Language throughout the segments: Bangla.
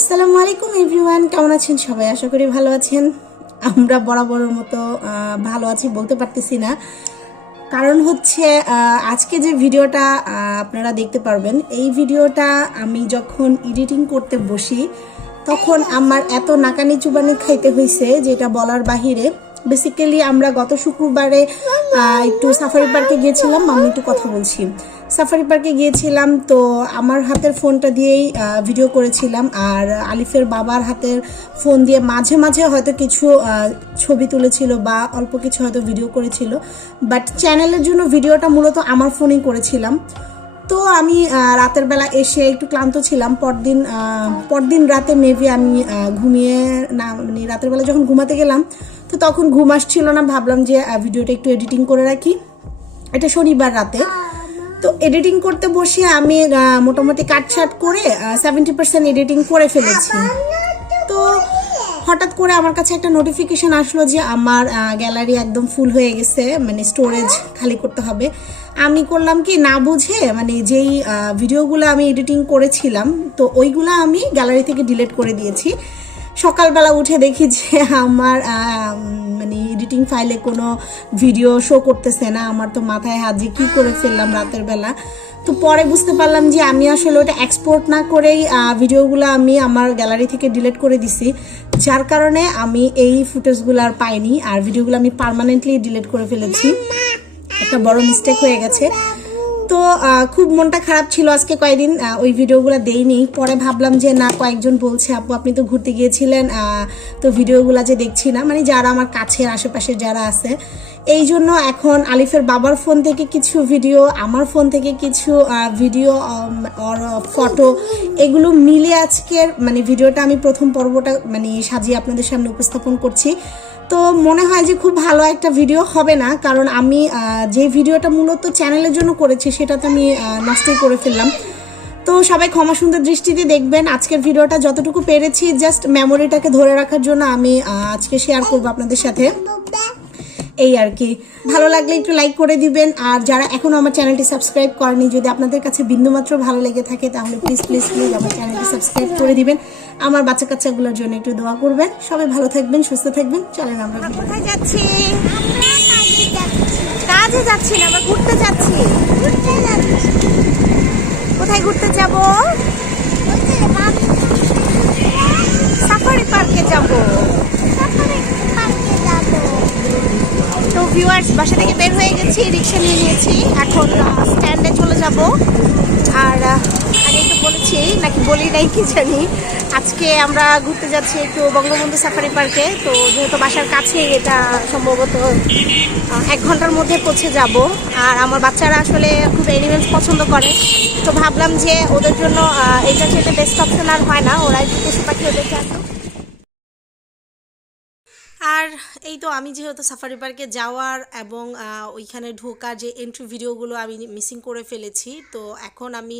আসসালামু আলাইকুম, এভরিওয়ান। কেমন আছেন সবাই? আশা করি ভালো আছেন। আমরা বরাবরের মতো ভালো আছি বলতে পারতেছি না। কারণ হচ্ছে আজকে যে ভিডিওটা আপনারা দেখতে পারবেন, এই ভিডিওটা আমি যখন এডিটিং করতে বসি, তখন আমার এত নাকানি চুবানি খাইতে হয়েছে যেটা বলার বাহিরে। বেসিক্যালি আমরা গত শুক্রবারে একটু সাফারি পার্কে গিয়েছিলাম আমি একটু কথা বলছি। সাফারি পার্কে গিয়েছিলাম, তো আমার হাতের ফোনটা দিয়েই ভিডিও করেছিলাম। আর আলিফের বাবার হাতের ফোন দিয়ে মাঝে মাঝে হয়তো কিছু ছবি তুলেছিল বা অল্প কিছু হয়তো ভিডিও করেছিল। বাট চ্যানেলের জন্য ভিডিওটা মূলত আমার ফোনেই করেছিলাম। তো আমি রাতের বেলা এসে একটু ক্লান্ত ছিলাম। পরদিন পরদিন রাতে মেবি আমি ঘুমিয়ে না মানে রাতের বেলা যখন ঘুমাতে গেলাম, তো তখন ঘুম আসছিল না। ভাবলাম যে ভিডিওটা একটু এডিটিং করে রাখি। এটা শনিবার রাতে। তো এডিটিং করতে বসে আমি মোটামুটি কাটছাট করে সেভেন্টি পার্সেন্ট এডিটিং করে ফেলেছি। তো হঠাৎ করে আমার কাছে একটা নোটিফিকেশন আসলো যে আমার গ্যালারি একদম ফুল হয়ে গেছে মানে স্টোরেজ খালি করতে হবে। আমি করলাম কি, না বুঝে মানে যেই ভিডিওগুলো আমি এডিটিং করেছিলাম, তো ওইগুলো আমি গ্যালারি থেকে ডিলিট করে দিয়েছি। সকালবেলা উঠে দেখি যে আমার মানে এডিটিং ফাইলে কোনো ভিডিও শো করতেছে না। আমার তো মাথায় হাত যে কী করে ফেললাম রাতের বেলা। তো পরে বুঝতে পারলাম যে আমি আসলে ওটা এক্সপোর্ট না করেই ভিডিওগুলো আমি আমার গ্যালারি থেকে ডিলিট করে দিছি। যার কারণে আমি এই ফুটেজগুলো আর পাইনি। আর ভিডিওগুলো আমি পার্মানেন্টলি ডিলিট করে ফেলেছি। একটা বড় মিস্টেক হয়ে গেছে। তো খুব মনটা খারাপ ছিল আজকে কয়েকদিন ওই ভিডিওগুলো দেইনি। পরে ভাবলাম যে, না, কয়েকজন বলছে, আপু, আপনি তো ঘুরতে গিয়েছিলেন তো ভিডিওগুলো যে দেখছি না। মানে যারা আমার কাছের আশেপাশে যারা আছে। এই জন্য এখন আলিফের বাবার ফোন থেকে কিছু ভিডিও, আমার ফোন থেকে কিছু ভিডিও ফটো, এগুলো মিলে আজকের মানে ভিডিওটা আমি প্রথম পর্বটা মানে সাজিয়ে আপনাদের সামনে উপস্থাপন করছি। তো মনে হয় যে খুব ভালো একটা ভিডিও হবে না, কারণ আমি যে ভিডিওটা মূলত চ্যানেলের জন্য করেছি সেটা তো আমি নষ্টই করে ফেললাম। তো সবাই ক্ষমা সুন্দর দৃষ্টিতে দেখবেন। আজকের ভিডিওটা যতটুকু পেরেছি জাস্ট মেমোরিটাকে ধরে রাখার জন্য আমি আজকে শেয়ার করব আপনাদের সাথে। এই আর কি। ভালো লাগলে একটু লাইক করে দিবেন। আর যারা এখনও আমার চ্যানেলটি সাবস্ক্রাইব করেনি, যদি আপনাদের কাছে বিন্দুমাত্র ভালো লেগে থাকে, তাহলে প্লিজ প্লিজ প্লিজ আমার চ্যানেলটি সাবস্ক্রাইব করে দিবেন। আমার বাচ্চা কাচ্চাগুলোর জন্য একটু দোয়া করবেন। সবাই ভালো থাকবেন সুস্থ থাকবেন। চলেন আমরা কোথায় যাচ্ছি? কাজে যাচ্ছি না আমরা ঘুরতে যাচ্ছি। কোথায় ঘুরতে যাব? সাফারি পার্কে যাব। তো ভিউয়ার্স বাসা থেকে বের হয়ে গেছি রিক্সা নিয়ে নিয়েছি। এখন স্ট্যান্ডে চলে যাব। আর আগে একটু বলেছি নাকি বলি নাই কি জানি। আজকে আমরা ঘুরতে যাচ্ছি একটু বঙ্গবন্ধু সাফারি পার্কে তো যেহেতু বাসার কাছে এটা সম্ভবত এক ঘণ্টার মধ্যে পৌঁছে যাব। আর আমার বাচ্চারা আসলে খুব এনিমেলস পছন্দ করে। তো ভাবলাম যে ওদের জন্য এটা যেটা বেস্ট অপশন আর হয় না। ওরা একটু পশু পাখি ওদেরকে আর এই তো আমি যেহেতু সাফারি পার্কে যাওয়ার এবং ওইখানে ঢোকার যে এন্ট্রি ভিডিওগুলো আমি মিসিং করে ফেলেছি, তো এখন আমি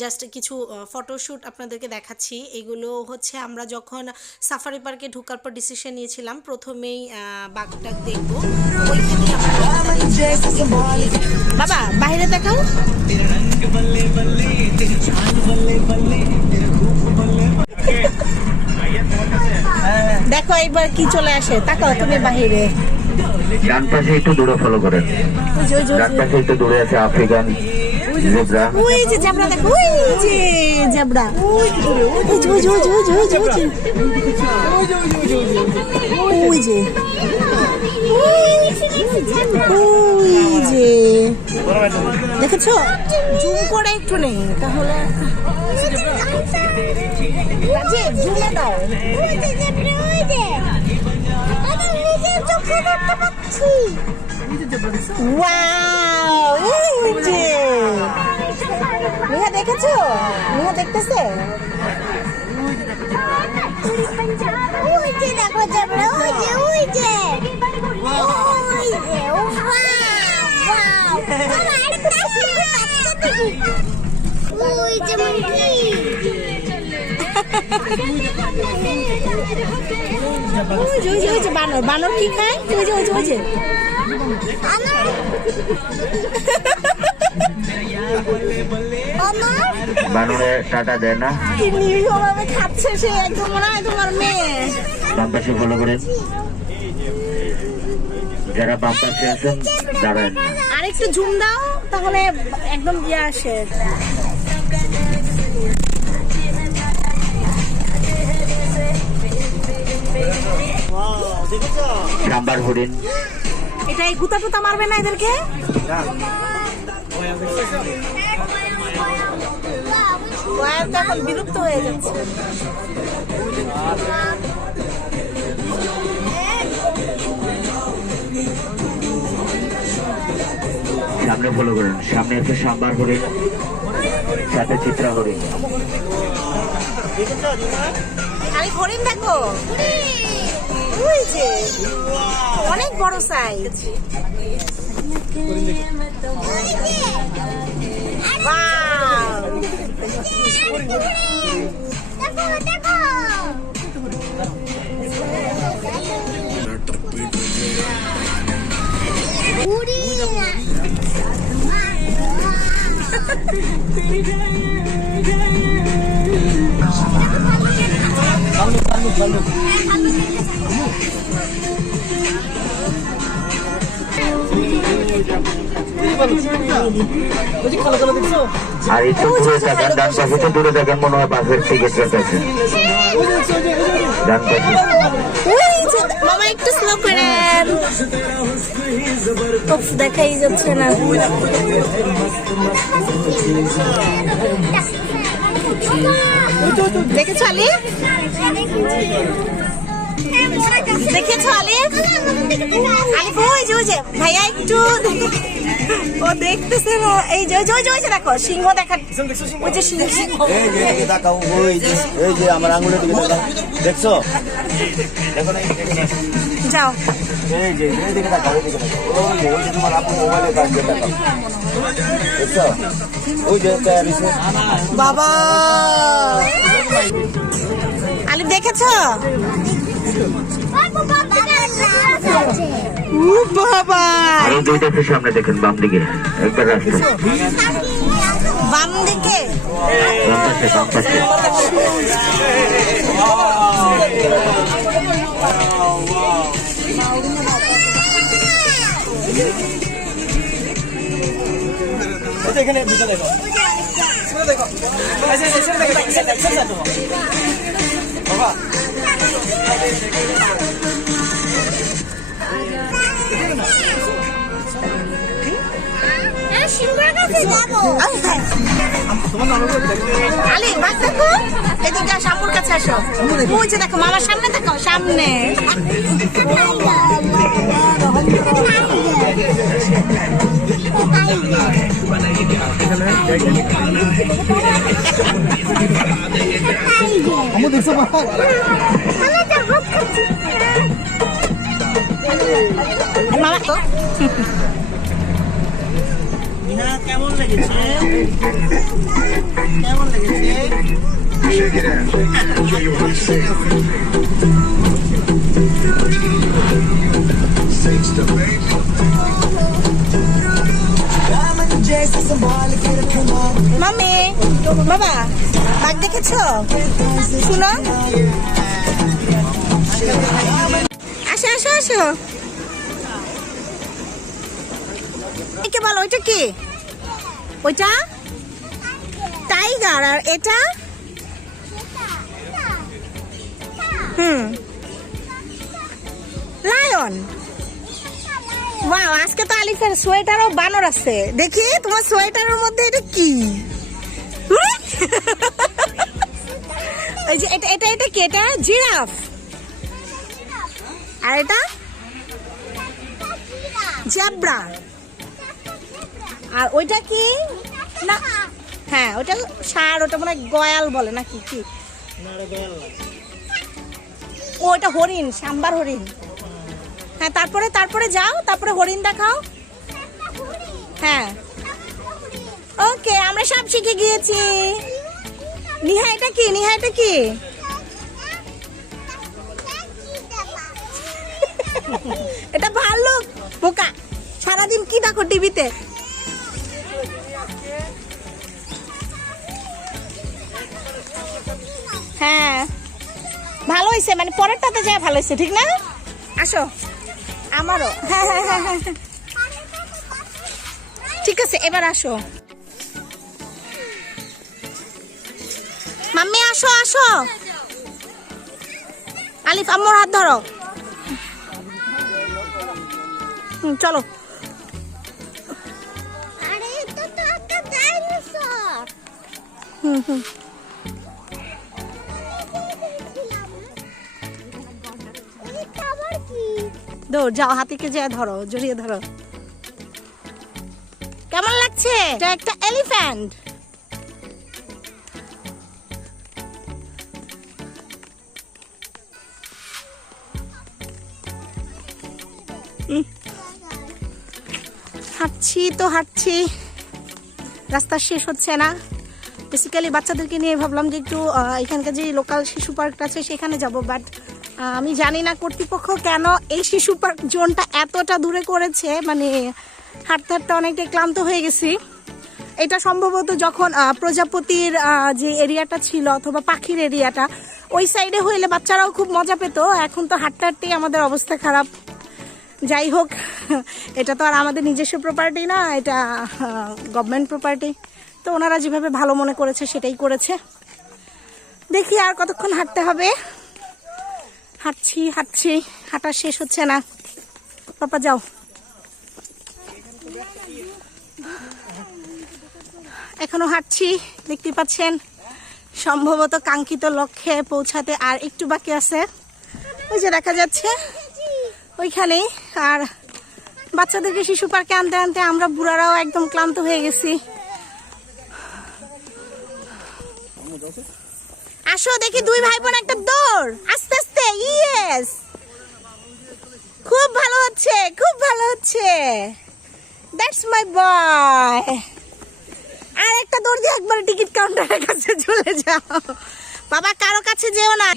জাস্ট কিছু ফটোশ্যুট আপনাদেরকে দেখাচ্ছি। এগুলো হচ্ছে আমরা যখন সাফারি পার্কে ঢোকার পর ডিসিশন নিয়েছিলাম, প্রথমেই বাঘটা দেখব। বাবা, বাইরে দেখাও। দেখো এবার কি চলে আসে। তাকাও তুমি বাহিরে। ডান পাশে একটু দূরে ফলো করেন। ডান পাশে একটু দূরে আছে আফ্রিকান দেখেছ? জুম করে একটু নেই তাহলে দাও। মিহা দেখেছ মিহা দেখতেছে দেখো জেব্রা ওই ওই যে ওই যে ও বাবা বানর কি যে বানরে টাটা দেয় না। খাচ্ছে সে একদম মনে হয় তোমার মেয়ে বাম পাশে ফলো যারা বাম পাশে আছেন দাঁড়ান আর একটু ঝুম দাও, তাহলে একদম ইয়ে আসে। সাম্বার হরিণ এটা এই গুতা টুতা মারবে না এদেরকে? তো এখন বিলুপ্ত হয়ে যাচ্ছে। সামনে ফলো করেন। সামনে আছে সাম্বার হরিণ সাথে চিত্রা হরিণ খালি হরিণ দেখো। অনেক বড় সাইজ দেখো দেখো উড়ি আর একটু দূরে থাকেন ডান পাশে তো দূরে থাকেন মনে হয় বাসের টিকিট কাছে ডান পাশে। মামা একটু স্লো করেন। উফ, দেখাই যাচ্ছে না। দেখেছ আলি? দেখেছ আলি? ওই যে ভাইয়া একটু ও দেখতেছে না এই যে ওই যে ওই যে ওই যে দেখো সিংহ দেখা ওই যে সিংহ। সিংহ এই যে তাকাও ওই যে এই যে আমার আঙুলের দিকে তাকাও দেখছ? দেখো না এই যে, যাও। এই যে এইদিকে তাকাও এইদিকে তাকাও ওই যে ওই যে তোমার আপু মোবাইলে কাজ তাকাও দেখছ? ওই যে প্যারিসে বাবা! আলিফ দেখেছ? আরও দুইটা সামনে দেখেন বাম দিকে একবার রাস্তা বাম দিকে বাম পাশে বাম পাশে এখানে ভিতরে দেখো দেখো দেখো বাবা। আলি আসো আপুর কাছে আসো ওই দেখো মামার সামনে দেখো সামনে আমি দেখছ মামা তো কেমন লেগেছে? কেমন লেগেছে? মামি, বাবা, বাঘ দেখেছ? শুনো। আসো আসো আসো। কে বলো, ওইটা কি? ওইটা? টাইগার, আর এটা? হুম। লায়ন। ওয়াও আজকে তো আলিফের সোয়েটারও বানর আছে। দেখি তোমার সোয়েটারের মধ্যে এটা কি? এই যে এটা এটা এটা কি? এটা জিরাফ। আর এটা? জেব্রা। আর ওইটা কি? না হ্যাঁ ওটা সার ওটা মানে গয়াল বলে নাকি কি ও ওটা হরিণ সাম্বার হরিণ। হ্যাঁ তারপরে তারপরে যাও, তারপরে হরিণ দেখাও হ্যাঁ। ওকে আমরা সব শিখে গিয়েছি। নিহা, এটা কি? নিহা, এটা কি? এটা ভালো বোকা, সারাদিন কি দেখো টিভিতে? হ্যাঁ। ভালো হয়েছে মানে পরেরটাতে যায় ভালো হয়েছে ঠিক না? আসো। আমারও। ঠিক আছে এবার আসো। মাম্মি আসো আসো। আলিফ আম্মুর হাত ধরো। চলো। হুম হুম। কি? দৌড়, যাও, হাতিকে যেয়ে ধরো, জড়িয়ে ধরো। কেমন লাগছে? এটা একটা এলিফ্যান্ট। হাঁটছি তো হাঁটছি। রাস্তা শেষ হচ্ছে না। বেসিক্যালি বাচ্চাদেরকে নিয়ে ভাবলাম যে একটু এখানকার যে লোকাল শিশু পার্কটা আছে, সেখানে যাব বাট আমি জানি না কর্তৃপক্ষ কেন এই শিশু পার্ক জোনটা এতটা দূরে করেছে মানে হাঁটতে হাঁটতে অনেকটাই ক্লান্ত হয়ে গেছি। এটা সম্ভবত যখন প্রজাপতির যে এরিয়াটা ছিল অথবা পাখির এরিয়াটা, ওই সাইডে হইলে বাচ্চারাও খুব মজা পেত। এখন তো হাঁটতে হাঁটতেই আমাদের অবস্থা খারাপ। যাই হোক, এটা তো আর আমাদের নিজস্ব প্রপার্টি না, এটা গভর্নমেন্ট প্রপার্টি তো ওনারা যেভাবে ভালো মনে করেছে, সেটাই করেছে। দেখি আর কতক্ষণ হাঁটতে হবে। হাঁটছি হাঁটছি। হাঁটা শেষ হচ্ছে না। পাপা, যাও। এখনও হাঁটছি, দেখতে পাচ্ছেন? সম্ভবত কাঙ্ক্ষিত লক্ষ্যে পৌঁছাতে আর একটু বাকি আছে। ওই যে দেখা যাচ্ছে, ওইখানেই। আর বাচ্চাদেরকে শিশু পার্কে আনতে আনতে আমরা বুড়ারাও একদম ক্লান্ত হয়ে গেছি। আসো দেখি দুই ভাই বোন একটা দৌড়। আস্তে আস্তে ইয়েস খুব ভালো হচ্ছে খুব ভালো হচ্ছে দ্যাটস মাই বয় আর একটা দৌড় দিয়ে একবার টিকিট কাউন্টারের কাছে চলে যাও। বাবা কারও কাছে যেও না।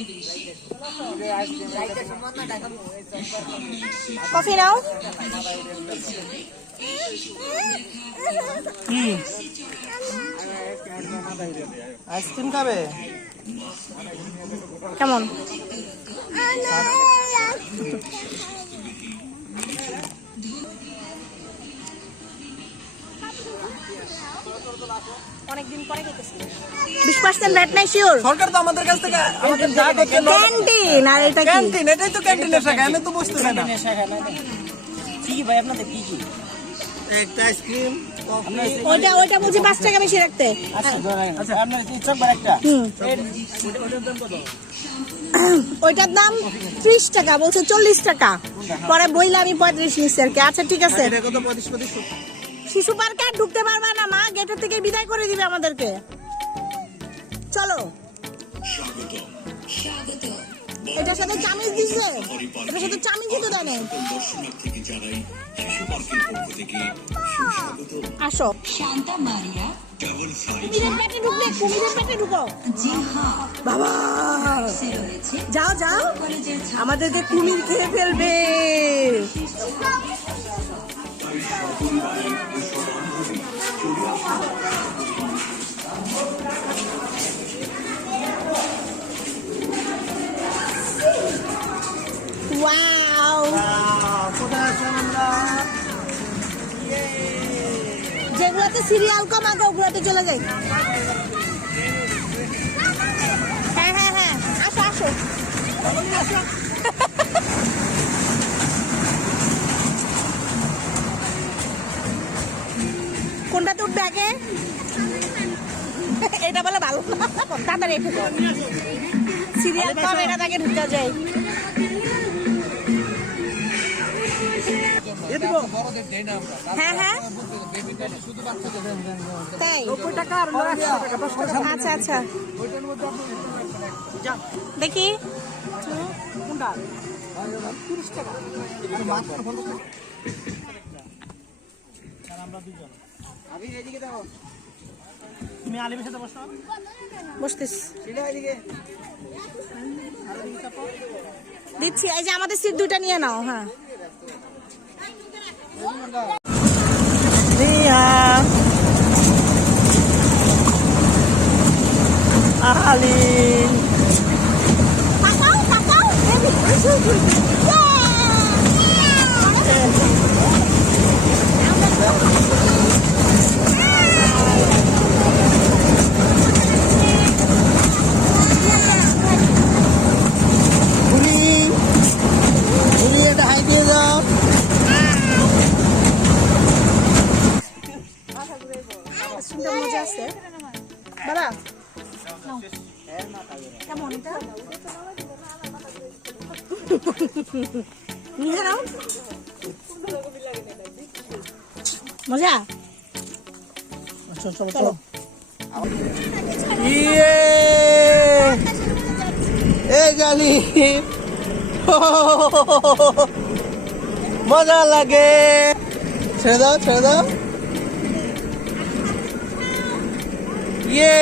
কফি নাও। আইসক্রিম খাবে? কেমন? অনেকদিন পরে রেট নাই শিওর সরকার তো আমাদের কাছ থেকে আমাদের যা করছে ক্যান্টিন আর এটা কি? ক্যান্টিন এটাই তো ক্যান্টিনের শাখা আমি তো বুঝতে পারি না। কি ভাই আপনাদের কি কি? একটা আইসক্রিম ওইটা ওইটা বুঝি পাঁচ টাকা বেশি রাখতে। আচ্ছা আচ্ছা আপনার ইচ্ছা করে একটা। ওইটার দাম ত্রিশ টাকা বলছে চল্লিশ টাকা। পরে বইলে আমি পঁয়ত্রিশ নিচ্ছি আর কি। আচ্ছা ঠিক আছে। শিশু পার্কে আর ঢুকতে পারবা না মা গেটের থেকে বিদায় করে দিবে আমাদেরকে। চলো। এটার সাথে চামিচ দিছে। এটার সাথে চামিচই তো দেয়। আসো। কুমিরের পেটে কুমিরের বাবা যাও যাও। আমাদেরকে কুমির খেয়ে ফেলবে। সিরিয়াল কম আগে ওগুলোতে চলে যাই। হ্যাঁ হ্যাঁ হ্যাঁ আসো আসো। কোনটাতে উঠবে আগে? এটা বলে ভালো। তাড়াতাড়ি একটু সিরিয়াল কম এটা তাকে ঢুকতে যায় হ্যাঁ হ্যাঁ। তাই? আচ্ছা আচ্ছা। দেখি। দিচ্ছি এই যে আমাদের সিট দুইটা নিয়ে নাও হ্যাঁ। কেমন এটা? নাও। মজা? চলো চলো ইয়ে! জানি। মজা লাগে। ছেড়ে দাও ছেড়ে দাও। ইয়ে!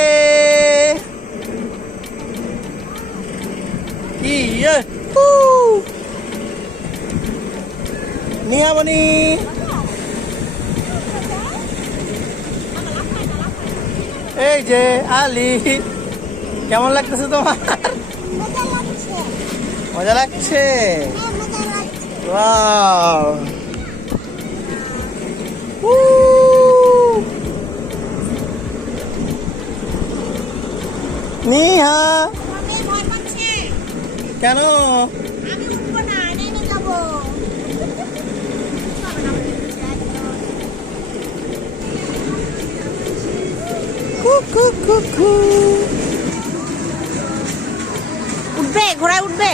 ইয়ে হু। নিয়ামণি এই যে আলি কেমন লাগতেছে তোমার মজা লাগছে নিহা কেন আমি উঠবো না নেমে যাব কুকু কুকু উঠবে ঘোড়ায় উঠবে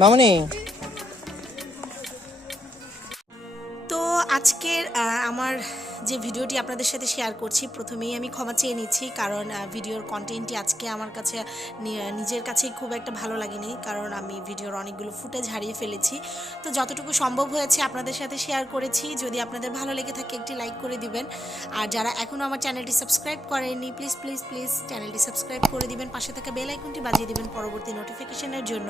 মামনি। তো আজকের আমার যে ভিডিওটি আপনাদের সাথে শেয়ার করছি, প্রথমেই আমি ক্ষমা চেয়ে নিচ্ছি, কারণ ভিডিওর কন্টেন্টটি আজকে আমার কাছে নিজের কাছেই খুব একটা ভালো লাগেনি, কারণ আমি ভিডিওর অনেকগুলো ফুটেজ হারিয়ে ফেলেছি। তো যতটুকু সম্ভব হয়েছে আপনাদের সাথে শেয়ার করেছি, যদি আপনাদের ভালো লেগে থাকে একটি লাইক করে দিবেন। আর যারা এখনও আমার চ্যানেলটি সাবস্ক্রাইব করেননি প্লিজ প্লিজ প্লিজ চ্যানেলটি সাবস্ক্রাইব করে দিবেন, পাশে থাকা বেল আইকনটি বাজিয়ে দিবেন পরবর্তী নোটিফিকেশনের জন্য।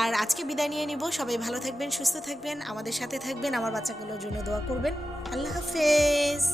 আর আজকে বিদায় নিয়ে নিব, সবাই ভালো থাকবেন, সুস্থ থাকবেন, আমাদের সাথে থাকবেন, আমার বাচ্চাগুলোর জন্য দোয়া করবেন। আল্লাহ হাফেজ